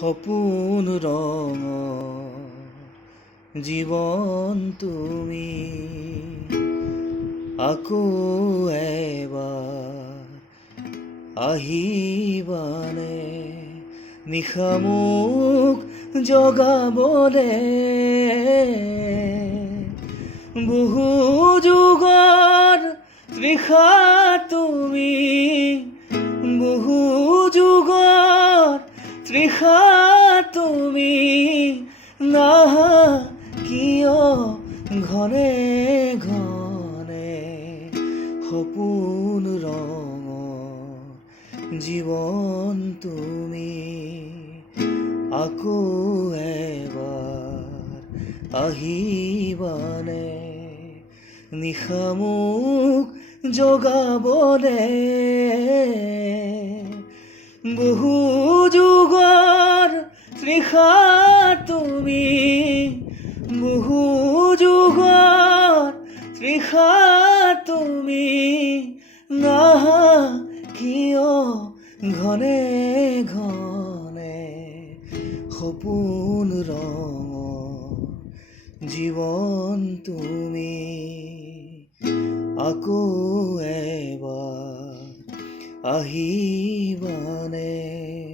সপোন ৰঙৰ জীৱন তুমি আকৌ এবাৰ আহিবানে নিশা মোক জগাবলে বহু যুগৰ তৃষা তুমি বহু যুগৰ তৃষা তুমি নাহা কিয় ঘনে ঘনে সপোন ৰঙৰ জীৱন তুমি আকৌ এবাৰ আহিবানে নিশা মোক জগাবলে বহু যুগৰ তৃষা তুমি বহু যুগৰ তৃষা তুমি নাহা কিয় ঘনে ঘনে সপোন ৰঙৰ জীৱন তুমি আকৌ এবাৰ আহিবানে